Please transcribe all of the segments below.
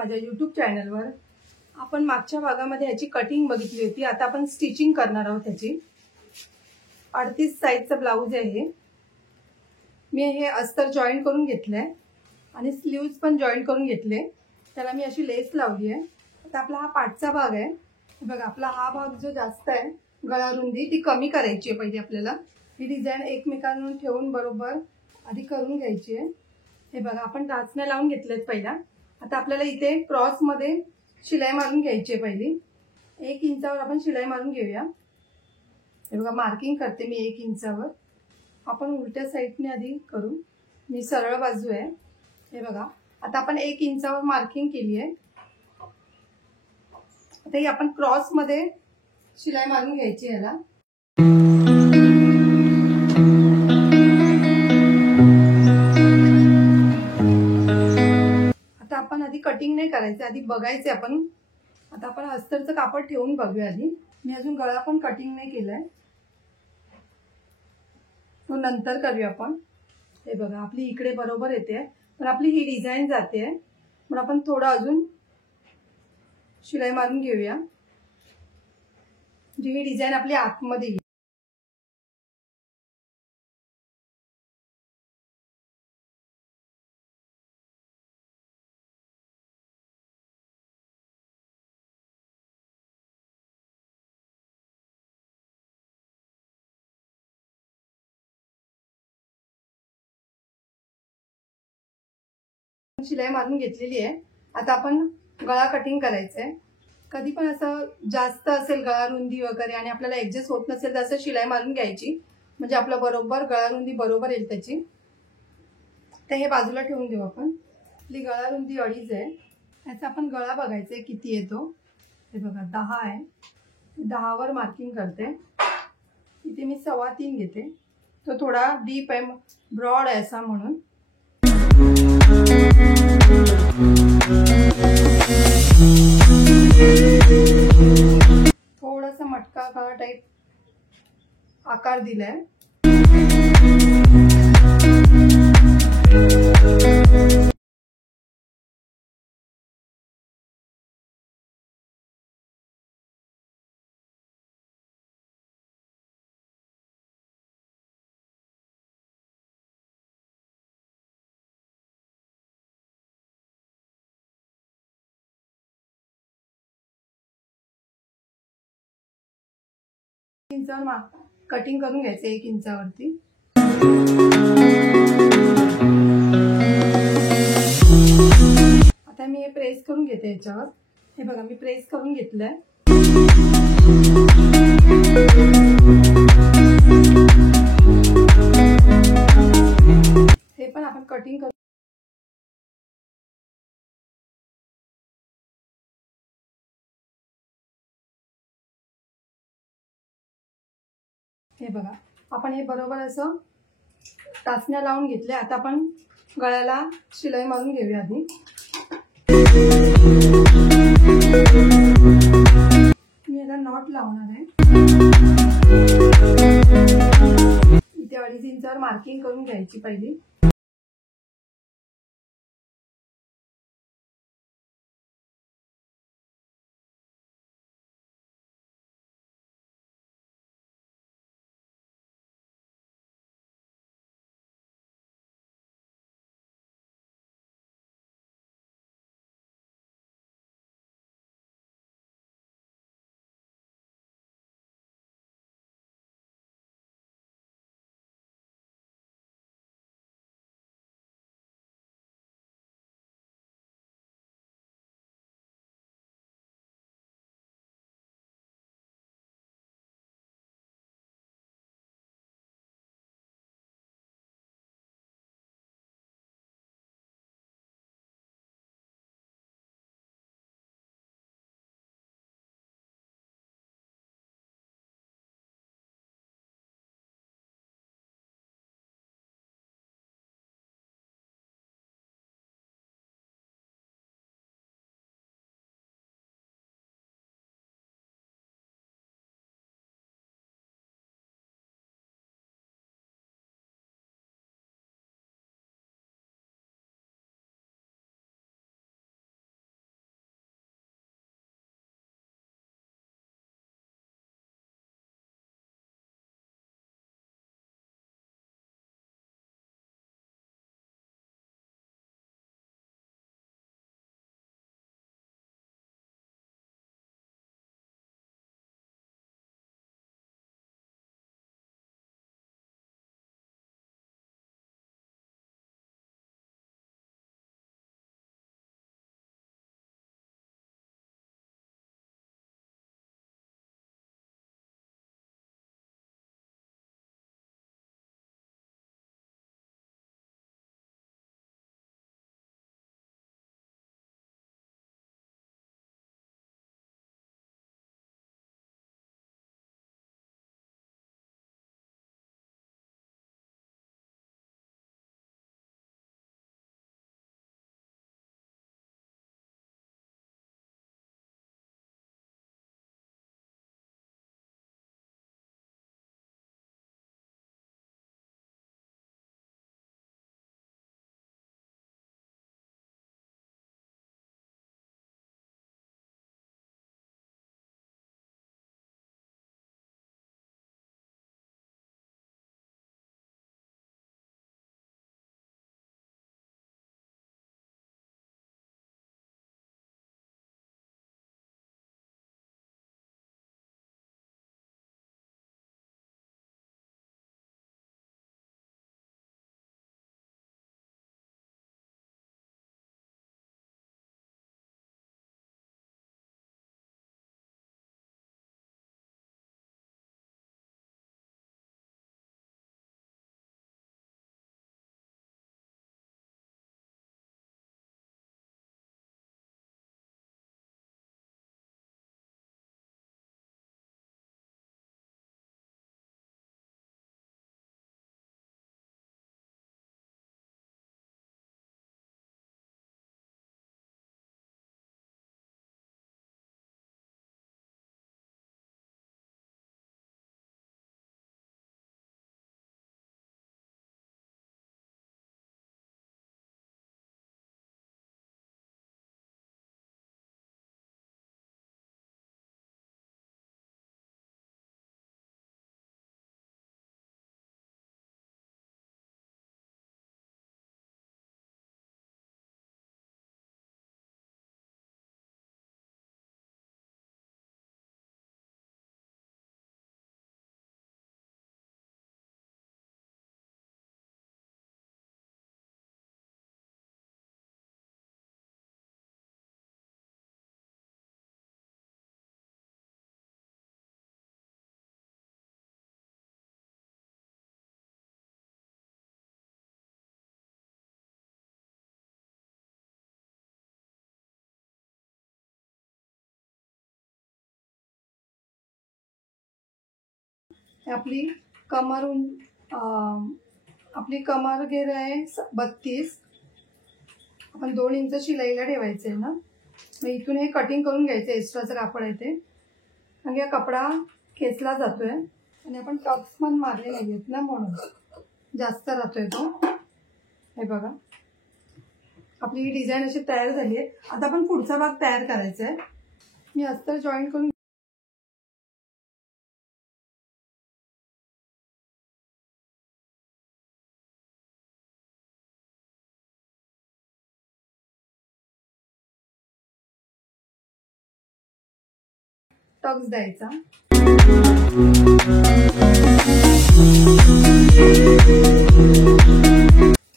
माझ्या YouTube चॅनलवर. आपण मागच्या भागामध्ये ह्याची कटिंग बघितली होती. आता आपण स्टिचिंग करणार आहोत ह्याची. 38 साइजचा ब्लाउज आहे हे. मी हे अस्तर जॉईन करून घेतलंय आणि स्लीव्ज पण जॉईन करून घेतले. त्याला मी अशी लेस लावली आहे. आता आपला हा पाठचा भाग आहे. बघा आपला हा भाग जो जास्त आहे गळा रुंदी ती कमी करायची आहे. पहिले आपल्याला ही डिझाइन एकमेकांवर ठेवून बरोबर आधी करून घ्यायची आहे. हे बघा आपण टाचण्या लावून घेतल्यात पहिला. आता आपल्याला इथे क्रॉस मध्ये शिलाई मारून घ्यायची आहे. पहिली 1 इंचावर आपण शिलाई मारून घेऊया. हे बघा मार्किंग करते मी 1 इंचावर. आपण उलट्या साईडने आधी करू. मी सरळ बाजू आहे. हे बघा आता आपण 1 इंचावर मार्किंग केली आहे. आता ही आपण क्रॉस मध्ये शिलाई मारून घ्यायची याला. आता आपण आधी कटिंग नाही करायचं, आधी बघायचे आपण. आता आपण अस्तरचं कापड ठेवून बघूया आधी. मी अजून गळा पण कटिंग नाही केलाय, तो नंतर करूया आपण. हे बघा आपली इकडे बरोबर येते, पण आपली ही डिझाइन जाते म्हणून आपण थोडं अजून शिलाई मारून घेऊया. जी ही डिझाइन आपली आतमध्ये येईल. शिलाई मारून घेतलेली आहे. आता आपण गळा कटिंग करायचा आहे. कधी पण असं जास्त असेल गळा रुंदी वगैरे आणि आपल्याला ऍडजस्ट होत नसेल तर असं शिलाई मारून घ्यायची, म्हणजे आपला बरोबर गळा रुंदी बरोबर येईल त्याची. तर हे बाजूला ठेवून देऊ आपण. आपली गळा रुंदी 2.5 आहे. त्याचा आपण गळा बघायचा आहे किती येतो. हे बघा 10 आहे. 10 वर मार्किंग करते. इथे मी 3.25 घेते. तो थोडा डीप आहे, ब्रॉड आहे असा म्हणून. थोडासा मटका गळा टाइप आकार दिलाय. इंचावर कटिंग करून घ्यायचं 1 इंचावरती. आता मी हे प्रेस करून घेते याच्यावर. हे बघा मी प्रेस करून घेतलंय. हे पण आपण कटिंग करू. हे बघा आपण हे बरोबर असं टाचण्या लावून घेतले. आता आपण गळ्याला शिलाई मारून घेऊया आधी. मी याला नॉट लावणार आहे. इथे 2.5 इंचावर मार्किंग करून घ्यायची पहिली. आपली कमर आपली कमर घेर आहे 32. आपण 2 इंच शिलाईला ठेवायचं आहे ना. मग इथून हे कटिंग करून घ्यायचं. एक्स्ट्राचं कापड आहे ते, कारण कपडा खेचला जातोय आणि आपण टक्स पण मारले नाही आहेत ना, म्हणून जास्त राहतोय तो. हे बघा, आपली ही डिझाईन अशी तयार झाली आहे. आता आपण पुढचा भाग तयार करायचा आहे. मी अस्तर जॉईन करून टक्स द्यायचा.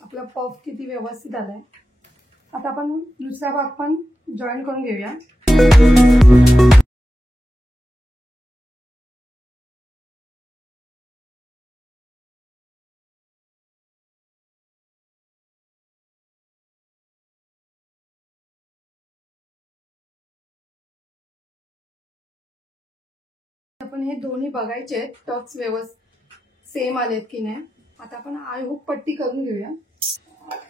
आपला पफ किती व्यवस्थित आलाय. आता आपण दुसरा भाग पण जॉईन करून घेऊया. आपण हे दोन्ही बघायचे आहेत टक्स व्यवस्थित सेम आलेत की नाही. आता आपण आय हुक पट्टी करून घेऊया.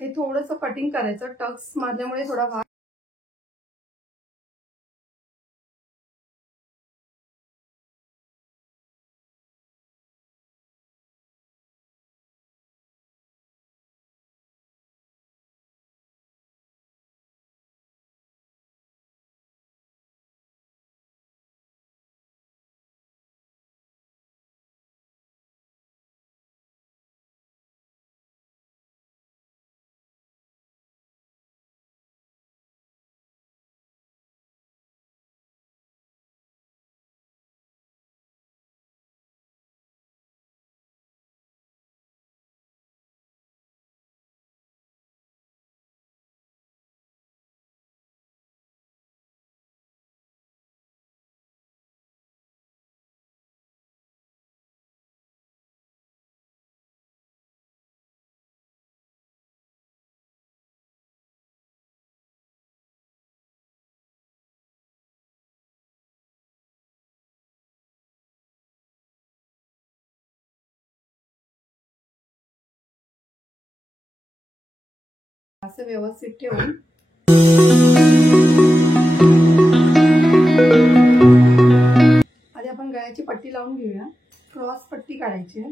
हे थोडंसं कटिंग करायचं. टक्स मारल्यामुळे थोडा भाग असं व्यवस्थित ठेवून आधी आपण गळ्याची पट्टी लावून घेऊया. क्रॉस पट्टी काढायची.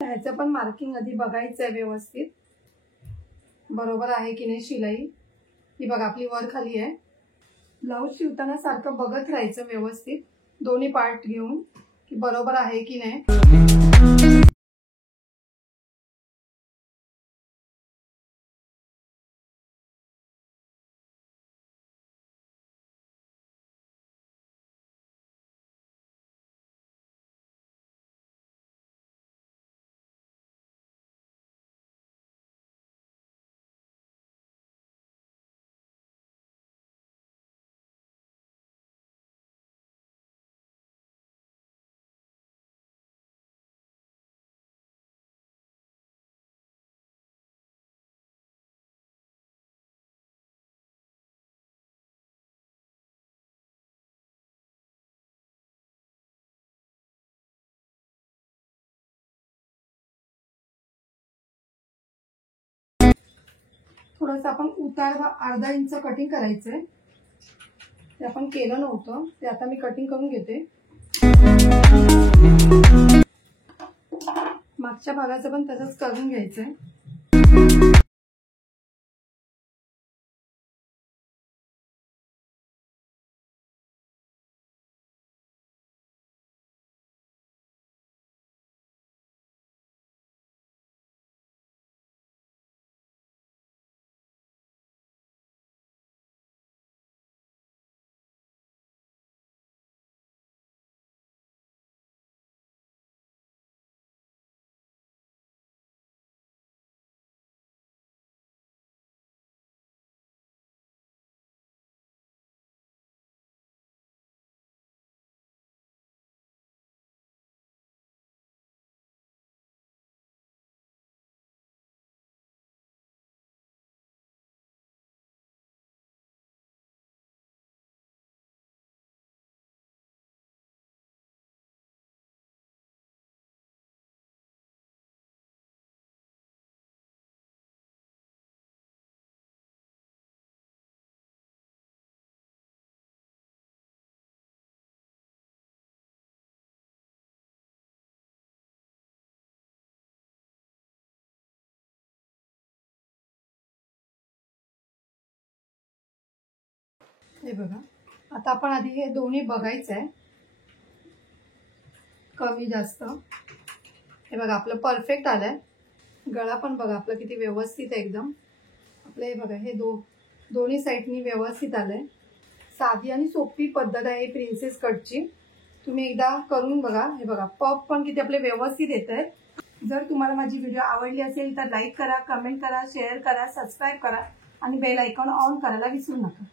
ह्याचं पण मार्किंग आधी बघायचं आहे व्यवस्थित, बरोबर आहे की नाही शिलाई. ही बघा आपली वर खाली आहे. ब्लाऊज शिवताना सारखं बघत राहायचं व्यवस्थित, दोन्ही पार्ट घेऊन की बरोबर आहे की नाही. थोडंसं आपण उतार अर्धा इंच कटिंग करायचंय. ते आपण केलं नव्हतं, ते आता मी कटिंग करून घेते. मागच्या भागाचं पण तसंच करून घ्यायचंय. हे बघा, आता आपण आधी हे दोन्ही बघायचं आहे, कमी जास्त. हे बघा आपलं परफेक्ट आलंय. गळा पण बघा आपलं किती व्यवस्थित आहे एकदम. आपलं हे बघा, हे दोन्ही साईडनी व्यवस्थित आलंय. साधी आणि सोपी पद्धत आहे प्रिन्सेस कटची. तुम्ही एकदा करून बघा. हे बघा पफ पण किती आपले व्यवस्थित येत आहेत. जर तुम्हाला माझी व्हिडिओ आवडली असेल तर लाईक करा, कमेंट करा, शेअर करा, सबस्क्राईब करा आणि बेल आयकॉन ऑन करायला विसरू नका.